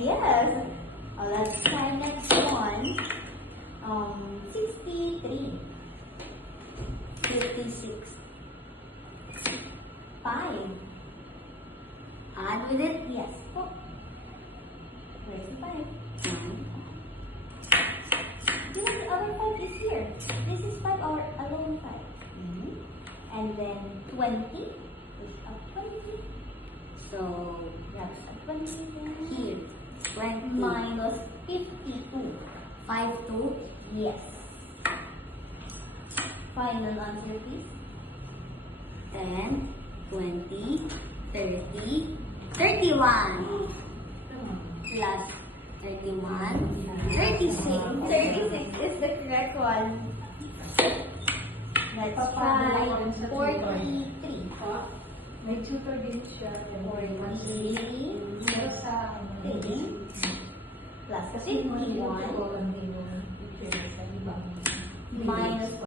Yes. Let's try next one. 63. 56. 5. Add with it. Yes. Oh. Where's the 5? You know, the other 5 is here. This is 5 or alone 5. And then 20. Push up 20. So, Grabs a 20 there. here. 20. Minus 52. 5 to Yes. Final answer, please. 10, 20, 30, 31. Plus 31, 36. 36 is the correct one. Let's try 43. May tutor din siya. 43 Pero sa 3 plus 51 51.